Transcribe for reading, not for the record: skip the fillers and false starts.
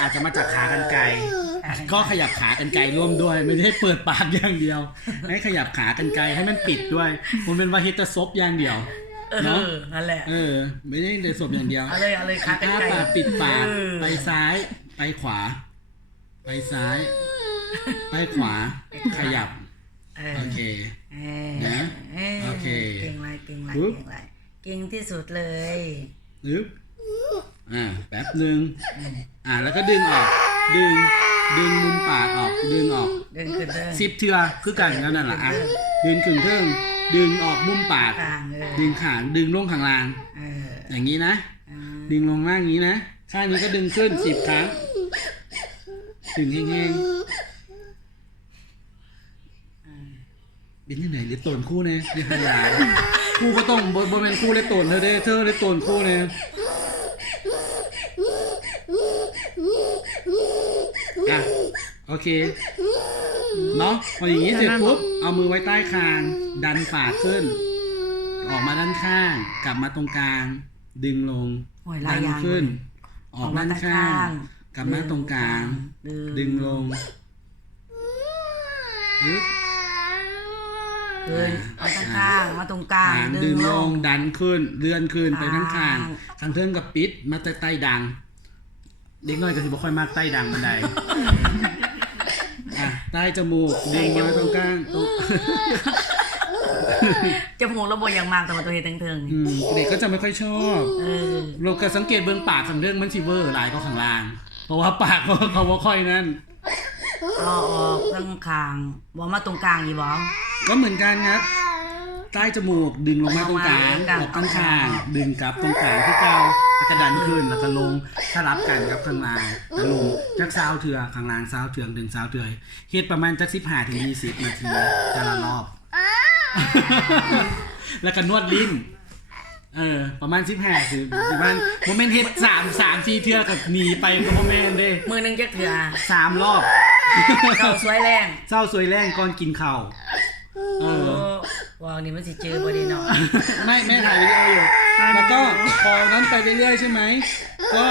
อาจจะมาจากขากรรไกรก็ขยับขากรรไกรร่วมด้วยไม่ได้เปิดปากอย่างเดียวให้ขยับขากรรไกรให้มันปิดด้วยมันเป็นว่าเฮตซบอย่างเดียวเนาะนั่นแหละไม่ได้เดซบอย่างเดียวเอาเลยขากรรไกรปากปิดปากไปซ้ายไปขวาไปซ้ายไปขวาขยับโอเคนะโอเคเก่งไรเก่งที่สุดเลยแป๊บนึงแล้วก็ดึงออกดึงมุมปากออกดึงออก10 เทื่อคือกันแล้วนั่นแหละดึงขึ้นเทิงดึงออกมุมปากดึงขางดึงลงข้างล่างอย่างนี้นะดึงลงล่างนี้นะข้างนี้ก็ดึงขึ้น10 ครั้งดึงแห้งๆเป็นยังไงเดี๋ยวโตนคู่เนี่ยยังขยายคู่ก็ต้องบนเป็นคู่เลยโตนเธอได้เธอเลยโตนคู่เนี่ยโอเคเนาะพออย่างนี้เสร็จปุ๊บเอามือไว้ใต้คางดันปากขึ้นออกมาด้านข้างกลับมาตรงกลางดึงลงดันขึ้นออกด้านข้างกลับมาตรงกลางดึงลงมาตรงข้างมาตรงกลางดึงลงดันขึ้นเลื่อนขึ้นไปทั้งข้างทางเทิงกับปิดมาใต้ดังเด็กน้อยก็สิบ่ค่อยมากใต้ดังบันไดใต้จมูกดึงมาตรงกลางจมูกเราบ่อย่างมากแต่ว่าตัวเฮ็ดเทิงเด็กก็จะไม่ค่อยชอบเราก็สังเกตเบื้องปากข้างเรื่องมันสิเวอร์หลายก็ข้างล่างเพราะว่าปากเขาบ่ค่อยนั่นออกข้างข้างบ่มาตรงกลางอีบ่ก็เหมือนกันครับใต้จมูกดึงลงมาตรงกลางออกข้างๆดึงกลับตรงกลางที่เก่าแล้วก็ดันขึ้นแล้วก็ลงสลับกันกับข้างล่างแล้วลงจัก20 เทื่อข้างล่าง20 เทื่อดึง20 เทื่อเฮ็ดประมาณจัก15 ถึง 20 นาทีแต่ละรอบแล้วก็นวดลิ้นประมาณ15 ถึงประมาณโมเมนต์เฮ็ด3-4 เทื่อก็หนีไปก็บ่แม่นเด้มื้อนึงจักเทื่อ3 รอบข้าวสวยแรงก่อนกินข้าวว้าวนี่มันสิเจอบ่ดีเนาะไม่แม่ถ่ายวิดีโออยู่แล้วก็พอนั้นไปเรื่อยๆใช่ไหมก็